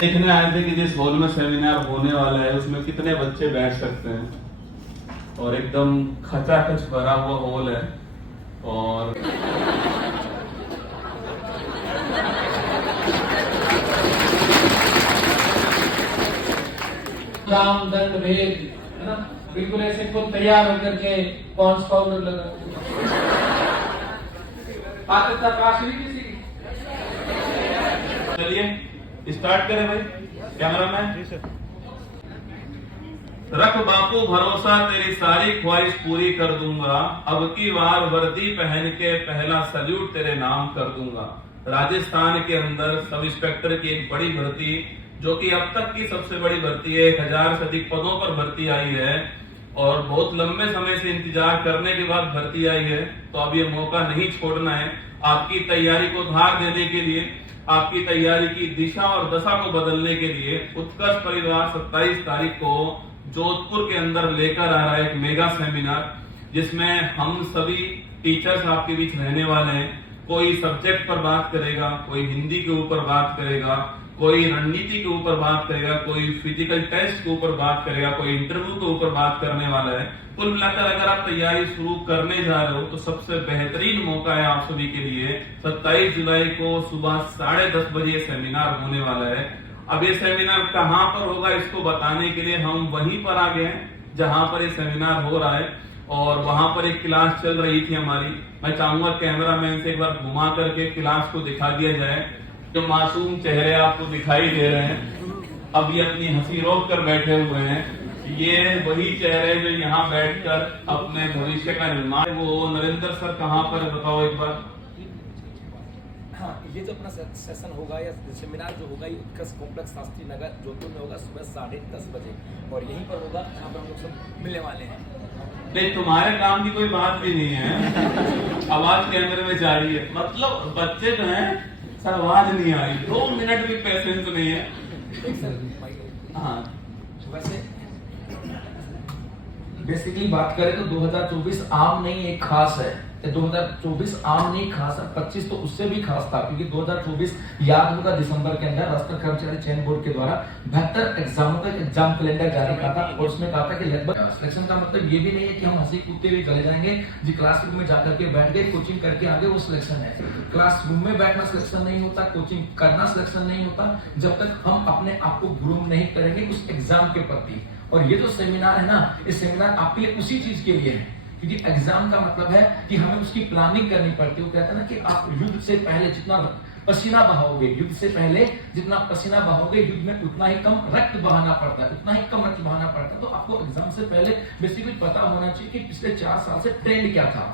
देखने आए थे कि जिस हॉल में सेमिनार होने वाला है उसमें कितने बच्चे बैठ सकते हैं और एकदम खचाखच भरा हुआ हॉल है और राम दंड भेद है ना, बिल्कुल ऐसे खुद तैयार होकर के पॉन्ड्स पाउडर लगा आते काश नहीं किसी की। चलिए स्टार्ट करें भाई, कैमरामैन। रख बापू भरोसा, तेरी सारी ख्वाहिश पूरी कर दूंगा। अब की बार वर्दी पहन के पहला सल्यूट तेरे नाम कर दूंगा। राजस्थान के अंदर सब इंस्पेक्टर की एक बड़ी भर्ती, जो कि अब तक की सबसे बड़ी भर्ती है, 1000 से अधिक पदों पर भर्ती आई है और बहुत लंबे समय से इंतजार करने के बाद भर्ती आई है। तो अब ये मौका नहीं छोड़ना है। आपकी तैयारी को धार देने के लिए, आपकी तैयारी की दिशा और दशा को बदलने के लिए उत्कर्ष परिवार 27 तारीख को जोधपुर के अंदर लेकर आ रहा है एक मेगा सेमिनार, जिसमें हम सभी टीचर्स आपके बीच रहने वाले हैं। कोई सब्जेक्ट पर बात करेगा, कोई हिंदी के ऊपर बात करेगा, कोई रणनीति के ऊपर बात करेगा, कोई फिजिकल टेस्ट के ऊपर बात करेगा, कोई इंटरव्यू के ऊपर बात करने वाला है। कुल मिलाकर अगर आप तैयारी शुरू करने जा रहे हो तो सबसे बेहतरीन मौका है आप सभी के लिए। 27 जुलाई को सुबह 10:30 बजे सेमिनार होने वाला है। अब ये सेमिनार कहाँ पर होगा इसको बताने के लिए हम वहीं पर आ गए हैं जहां पर ये सेमिनार हो रहा है और वहां पर एक क्लास चल रही थी हमारी। मैं चाहूंगा कैमरामैन से एक बार घुमा करके क्लास को दिखा दिया जाए। जो मासूम चेहरे आपको दिखाई दे रहे हैं, अब ये अपनी हंसी रोक कर बैठे हुए हैं, ये वही चेहरे जो यहाँ बैठकर अपने भविष्य का निर्माण। वो नरेंद्र सर कहाँ पर बताओ एक बार। हाँ, ये जो अपना सेशन होगा या सेमिनार जो होगा, ये उत्कर्ष कॉम्प्लेक्स शास्त्री नगर जोधपुर में होगा सुबह 10:30 बजे और यहीं पर होगा जहाँ पर हम लोग सब मिलने वाले हैं। नहीं, तुम्हारे काम की कोई बात भी नहीं है। आवाज कैमरे में जा रही है, मतलब बच्चे जो हैं सर आवाज नहीं आ रही, 2 मिनट भी पेशेंस नहीं है। हाँ, वैसे बेसिकली बात करें तो 2024 आम नहीं एक खास है। 2024 आम नहीं खास है, 25 तो उससे भी खास था, क्योंकि 2024 याद होगा दिसंबर के अंदर राष्ट्रीय कर्मचारी चयन बोर्ड के द्वारा 72 एग्जामों का एग्जाम कैलेंडर जारी किया था और उसमें कहा था कि लगभग सिलेक्शन का मतलब ये भी नहीं है कि हम हंसी कूदते हुए चले जाएंगे जी क्लासरूम में जाकर के बैठ गए कोचिंग करके आगे वो सिलेक्शन है। क्लासरूम में बैठना सिलेक्शन नहीं होता, कोचिंग करना सिलेक्शन नहीं होता जब तक हम अपने आप को ग्रूम नहीं करेंगे उस एग्जाम के प्रति। और ये जो सेमिनार है ना, ये सेमिनार आपके लिए उसी चीज के लिए है, क्योंकि एग्जाम का मतलब है कि हमें उसकी प्लानिंग करनी पड़ती है। वो कहते हैं ना कि आप युद्ध से पहले जितना पसीना बहाओगे, युद्ध से पहले जितना पसीना बहाओगे, युद्ध में उतना ही कम रक्त बहाना पड़ता है, उतना ही कम रक्त बहाना पड़ता है। तो आपको एग्जाम से पहले बेसिकली पता होना चाहिए कि पिछले 4 साल से ट्रेंड क्या था,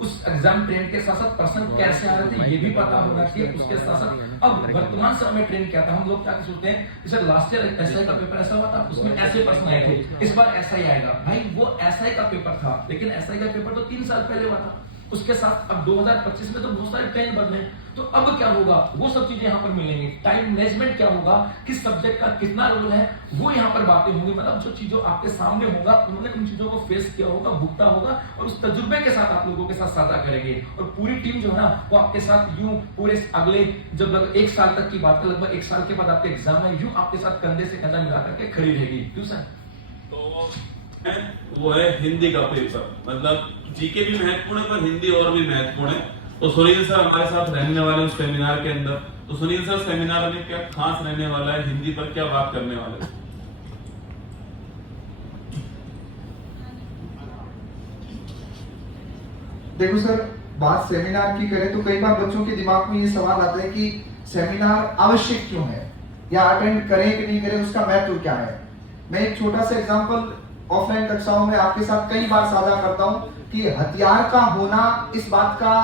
उस एग्जाम ट्रेंड के साथ साथ पर्सन कैसे आ रहे थे ये भी पता होना चाहिए। उसके साथ साथ अब वर्तमान समय में ट्रेंड क्या था, हम लोग क्या सोचते हैं कि सर लास्ट ईयर एसआई का पेपर ऐसा हुआ था, उसमें ऐसे प्रश्न आए थे, इस बार ऐसा ही आएगा। भाई वो एसआई का पेपर था, लेकिन एसआई का पेपर तो 3 साल पहले हुआ था। उसके साथ अब 2025 में तो बहुत सारे ट्रेंड बदले, तो अब क्या होगा वो सब चीजें यहाँ पर मिलेंगी। टाइम मैनेजमेंट क्या होगा, किस सब्जेक्ट का कितना रोल है, वो यहाँ पर बातें होंगी। मतलब जो चीजों आपके सामने होगा, उन्होंने उन चीजों को फेस किया होगा, भुगता होगा और उस तजुर्बे के साथ आप लोगों के साथ साझा करेंगे। और पूरी टीम जो है ना वो आपके साथ यूं पूरे अगले जब लगभग 1 साल तक की बात है, लगभग 1 साल के बाद आपके एग्जाम है, यूं आपके साथ कंधे से कंधा मिला करके खड़ी रहेगी। क्यों सर? तो वो है हिंदी का पेपर, मतलब जीके भी महत्वपूर्ण है पर हिंदी और भी महत्वपूर्ण है। तो सुनील सर हमारे साथ रहने वाले उस सेमिनार के अंदर। तो सुनील सर सेमिनार में क्या खास रहने वाला है, हिंदी पर क्या बात करने वाले हैं? देखो सर, बात सेमिनार की करें तो कई बार बच्चों के दिमाग में ये सवाल आता है कि सेमिनार आवश्यक क्यों है या अटेंड करें कि नहीं करें, उसका महत्व क्या है। मैं एक छोटा सा एग्जांपल ऑफलाइन कक्षाओं में आपके साथ कई बार साझा करता हूं कि हथियार का होना इस बात का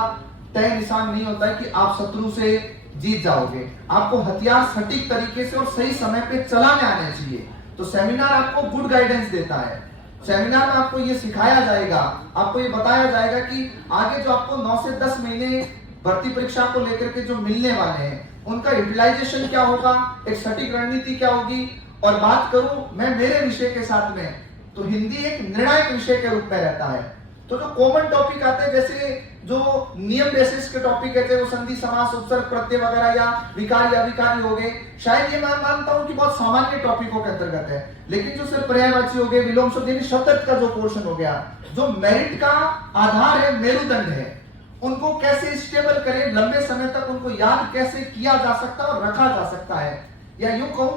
तय निशान नहीं होता है कि आप शत्रु से जीत जाओगे। आपको हथियार सटीक तरीके से और सही समय पे चलाने आने चाहिए। तो सेमिनार आपको गुड गाइडेंस देता है। सेमिनार में आपको ये सिखाया जाएगा, आपको ये बताया जाएगा कि आगे जो आपको 9 से 10 महीने भर्ती परीक्षा को लेकर के जो मिलने वाले हैं उनका यूटिलाइजेशन क्या होगा, एक सटीक रणनीति क्या होगी। और बात करूं मैं मेरे विषय के साथ में, तो हिंदी एक निर्णायक विषय के रूप में रहता है। तो जो कॉमन टॉपिक आते हैं, जैसे जो नियम बेसिस के टॉपिक है, चाहे वो संधि समास उपसर्ग प्रत्यय वगैरह या विकारी अविकारी हो गए, शायद ये मैं मानता हूं कि बहुत सामान्य टॉपिकों के अंतर्गत है। लेकिन जो सिर्फ पर्यायवाची हो गए, विलोम शब्द यानी शब्द का जो पोर्शन हो गया, जो मेरिट का आधार है, मेरुदंड है, उनको कैसे स्टेबल करें, लंबे समय तक उनको याद कैसे किया जा सकता है और रखा जा सकता है, या यूं कहूं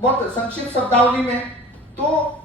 बहुत संक्षिप्त शब्दावली में, तो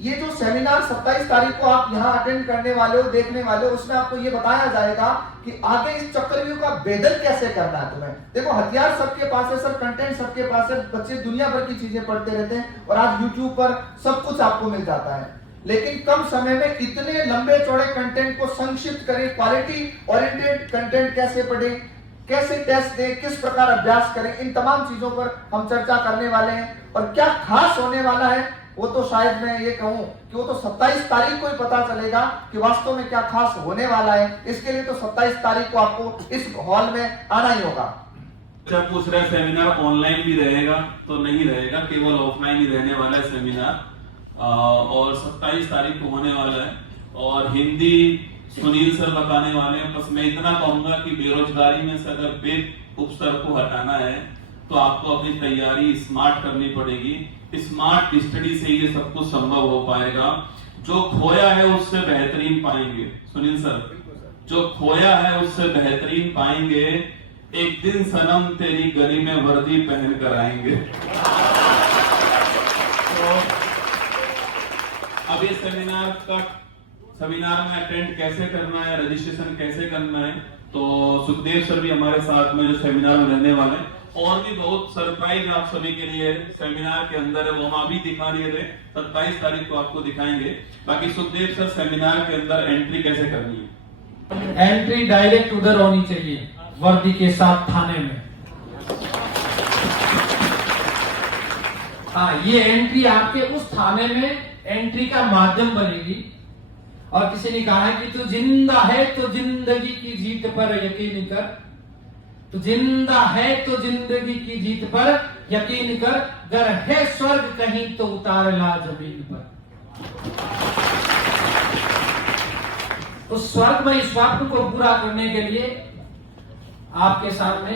ये जो सेमिनार 27 तारीख को आप यहां अटेंड करने वाले हो, देखने वाले हो, उसमें आपको ये बताया जाएगा कि आगे इस चक्रव्यूह का भेदन कैसे करना है तुम्हें। देखो हथियार सबके पास है सर, कंटेंट सबके पास है, बच्चे दुनिया भर की चीजें पढ़ते रहते हैं और आज यूट्यूब पर सब कुछ आपको मिल जाता है, लेकिन कम समय में इतने लंबे चौड़े कंटेंट को संक्षिप्त करें, क्वालिटी ओरिएंटेड कंटेंट कैसे पढ़ें, कैसे टेस्ट दें, किस प्रकार अभ्यास करें, इन तमाम चीजों पर हम चर्चा करने वाले हैं। और क्या खास होने वाला है वो तो शायद मैं ये कहूं कि वो तो 27 तारीख को ही पता चलेगा कि वास्तव में क्या खास होने वाला है। इसके लिए तो 27 तारीख को आपको इस हॉल में आना ही होगा। अच्छा पूछ रहे सेमिनार ऑनलाइन भी रहेगा? तो नहीं रहेगा, केवल ऑफलाइन ही रहने वाला है सेमिनार। और 27 तारीख को होने वाला है और हिंदी सुनील सर बताने वाले हैं। बस मैं इतना कहूंगा कि बेरोजगारी में से अगर वेद उपसर्ग को हटाना है तो आपको अपनी तैयारी स्मार्ट करनी पड़ेगी। स्मार्ट स्टडी से ये सब कुछ संभव हो पाएगा। जो खोया है उससे बेहतरीन पाएंगे। सुनील सर, जो खोया है उससे बेहतरीन पाएंगे। एक दिन सनम तेरी गली में वर्दी पहन कर आएंगे। तो अब ये सेमिनार में अटेंड कैसे करना है, रजिस्ट्रेशन कैसे करना है, तो सुखदेव सर भी हमारे साथ में जो सेमिनार में रहने वाले हैं। और भी बहुत सरप्राइज आप सभी के लिए सेमिनार के अंदर है, वो हम अभी दिखा नहीं रहे, 27 तारीख को आपको दिखाएंगे। बाकी सुखदेव सर सेमिनार के अंदर एंट्री कैसे करनी है? एंट्री डायरेक्ट उधर होनी चाहिए, वर्दी के साथ थाने में। हाँ, ये एंट्री आपके उस थाने में एंट्री का माध्यम बनेगी। और किसी ने कहा है कि तू जिंदा है तो जिंदगी की जीत पर यकीन कर, तो जिंदा है तो जिंदगी की जीत पर यकीन कर, गर है स्वर्ग कहीं तो उतार ला जमीन पर। उस स्वर्ग में स्वप्न को पूरा करने के लिए आपके सामने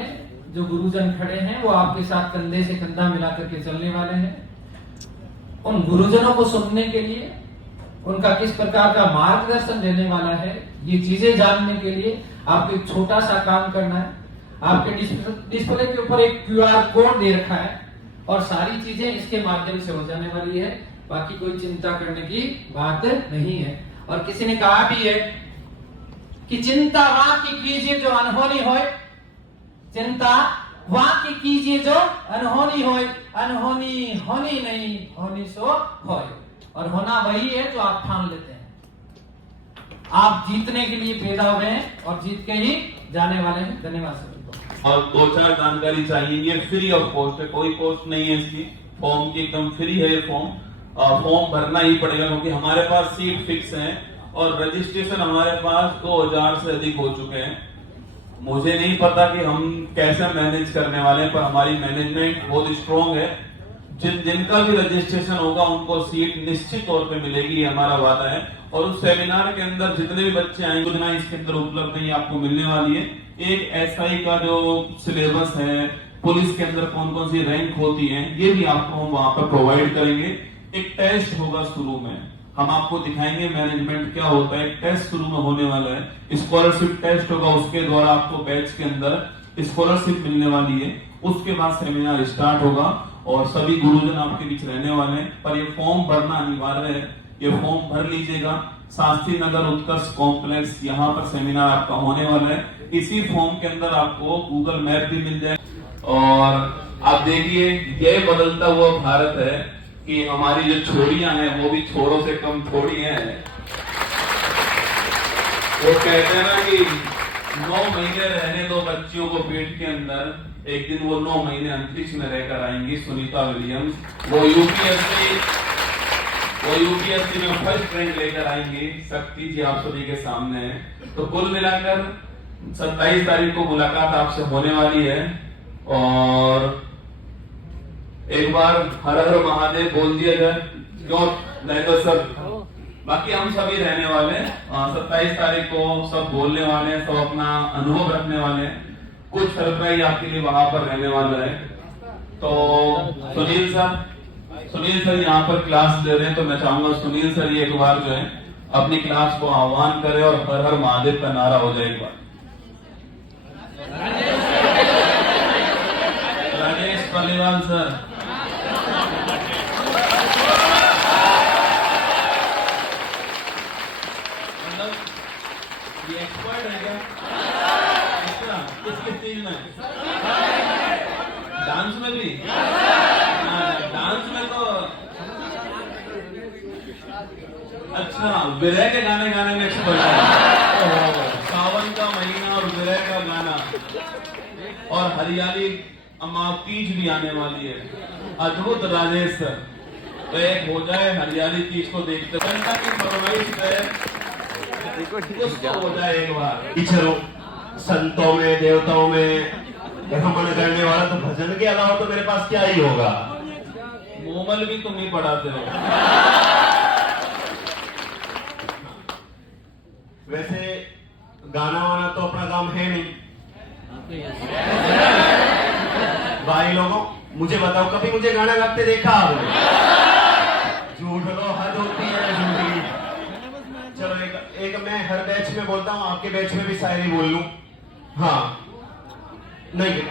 जो गुरुजन खड़े हैं वो आपके साथ कंधे से कंधा मिला करके चलने वाले हैं। उन गुरुजनों को सुनने के लिए, उनका किस प्रकार का मार्गदर्शन देने वाला है, ये चीजें जानने के लिए आपको एक छोटा सा काम करना है। आपके डिस्प्ले के ऊपर एक QR कोड दे रखा है और सारी चीजें इसके माध्यम से हो जाने वाली है। बाकी कोई चिंता करने की बात नहीं है। और किसी ने कहा भी है कि चिंता वहां की कीजिए जो अनहोनी होए, चिंता वहां की कीजिए जो अनहोनी होए, अनहोनी होनी नहीं, होनी सो होए। और होना वही है जो आप ठान लेते हैं। आप जीतने के लिए पैदा हुए हैं और जीत के ही जाने वाले हैं। धन्यवाद सर। और 2-4 जानकारी चाहिए। ये फ्री ऑफ कॉस्ट है, कोई कॉस्ट नहीं है इसकी। फॉर्म की एकदम फ्री है ये फॉर्म भरना ही पड़ेगा क्योंकि हमारे पास सीट फिक्स है और रजिस्ट्रेशन हमारे पास 2000 से अधिक हो चुके हैं। मुझे नहीं पता कि हम कैसे मैनेज करने वाले हैं, पर हमारी मैनेजमेंट बहुत स्ट्रॉन्ग है। जिनका भी रजिस्ट्रेशन होगा उनको सीट निश्चित तौर पे मिलेगी, हमारा वादा है। और उस सेमिनार के अंदर जितने भी बच्चे आएंगे उतना इसके अंदर उपलब्ध नहीं आपको मिलने वाली है। एक SI का जो सिलेबस है, पुलिस के अंदर कौन कौन सी रैंक होती है, ये भी आपको हम वहां पर प्रोवाइड करेंगे। एक टेस्ट होगा शुरू में, हम आपको दिखाएंगे मैनेजमेंट क्या होता है। एक टेस्ट शुरू में होने वाला है, स्कॉलरशिप टेस्ट होगा, उसके द्वारा आपको बैच के अंदर स्कॉलरशिप मिलने वाली है। उसके बाद सेमिनार स्टार्ट होगा और सभी गुरुजन आपके बीच रहने वाले हैं। पर ये फॉर्म भरना अनिवार्य है, ये फॉर्म भर लीजिएगा। शास्त्री नगर उत्कर्ष कॉम्प्लेक्स, यहाँ पर सेमिनार आपका होने वाला है। इसी फॉर्म के अंदर आपको गूगल मैप भी मिल जाए। और आप देखिए ये बदलता हुआ भारत है कि हमारी जो छोरियां हैं वो भी छोरों से कम थोड़ी हैं। वो कहते हैं ना कि 9 महीने रहने दो बच्चियों को पेट के अंदर, एक दिन वो 9 महीने अंतरिक्ष में रहकर आएंगी। सुनीता विलियम्स वो यूपीएससी में फर्स्ट रैंक लेकर आएंगी। शक्ति जी आप सभी के सामने है। तो कुल मिलाकर 27 तारीख को मुलाकात आपसे होने वाली है। और एक बार हर हर महादेव बोल दिया जाए, क्यों नहीं तो सब बाकी हम सभी रहने वाले हैं 27 तारीख को सब बोलने वाले हैं, सब अपना अनुभव रखने वाले हैं। कुछ सरप्राइज आपके लिए वहां पर रहने वाला है। तो सुनील सर यहाँ पर क्लास दे रहे हैं, तो मैं चाहूंगा सुनील सर ये एक बार जो है अपनी क्लास को आह्वान करें और हर हर महादेव का नारा हो जाए एक बार। राजेश पालीवाल सर। मतलब ये एक्सपर्ट है क्या? किस चीज में? डांस में भी? डांस में तो अच्छा, विरह के गाने गाने में एक्सपर्ट है। सावन का महीना और विरह का गाना, और हरियाली अम्मा तीज भी आने वाली है। अद्भुत राजेश सर। तो एक हो जाए हरियाली तीज को देखते, जनता की फरमाइश है उसको हो जाए एक बार। टीचरों, संतों में, देवताओं में भ्रमण करने वाला तो भजन के अलावा तो मेरे पास क्या ही होगा। मोमल भी तुम ही पढ़ाते हो। वैसे गाना वाना तो अपना काम है नहीं। भाई लोगों, मुझे बताओ, कभी मुझे गाना गाते देखा आपने? झूठ लो, हद होती है झूठी। चलो एक मैं हर बैच में बोलता हूँ, आपके बैच में भी शायरी बोल लूं। हाँ, नहीं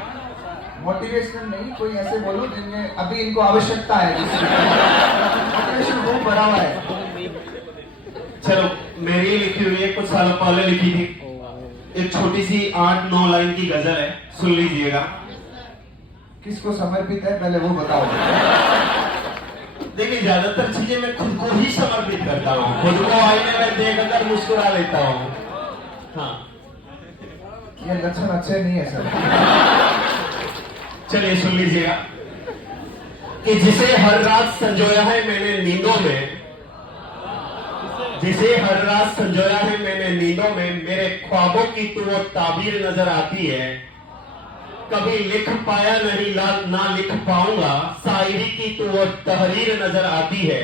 मोटिवेशनल नहीं, कोई ऐसे बोलो जिनमें अभी इनको आवश्यकता है। मोटिवेशन बहुत बड़ा हुआ है। चलो, मेरी लिखी हुई है, कुछ साल पहले लिखी थी। एक छोटी सी 8-9 लाइन की गजल है, सुन लीजिएगा। किसको समर्पित है पहले वो बताओ। देखिए, ज्यादातर चीजें मैं खुद को ही समर्पित करता हूँ। खुद को आईने में देखकर मुस्कुरा लेता हूँ। हाँ, ये लक्षण अच्छे नहीं है सर। चलिए सुन लीजिएगा कि जिसे हर रात संजोया है मैंने नींदों में, जिसे हर रात संजोया है मैंने नींदों में, मेरे ख्वाबों की तो वो ताबीर नजर आती है। कभी लिख पाया नहीं, ना लिख पाऊंगा, शायरी की तो वो तहरीर नजर आती है।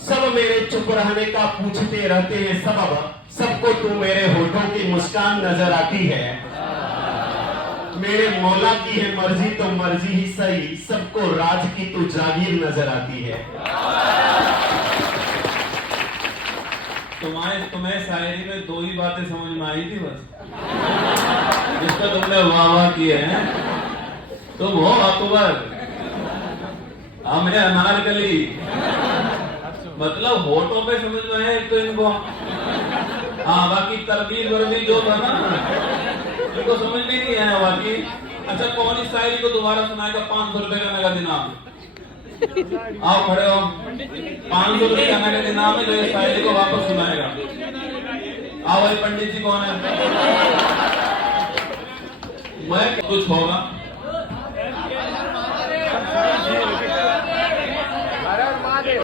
सब मेरे चुप रहने का पूछते रहते हैं सबब, सबको तू मेरे होठों की मुस्कान नजर आती है। मेरे मौला की है मर्जी तो मर्जी ही सही, सबको राज की तो जागीर नजर आती है। तुम्हें शायरी में 2 ही बातें समझ में आई थी बस, जिसका तुमने वाह वाह किए हैं। तुम हो अकबर, हमने अनारकली। मतलब होठों पे समझ में आया एक तो इनको। हाँ, बाकी तरबीर वर्बीर जो था ना, इनको समझ में नहीं आया बाकी। अच्छा, कौन इस शायरी को दोबारा सुनाएगा? 500 रुपए का नगद इनाम। आओ खड़े हो। 500 रुपए का नगद इनाम है जो इस शायरी को वापस सुनाएगा। आओ भाई, पंडित जी कौन है? मैं कुछ होगा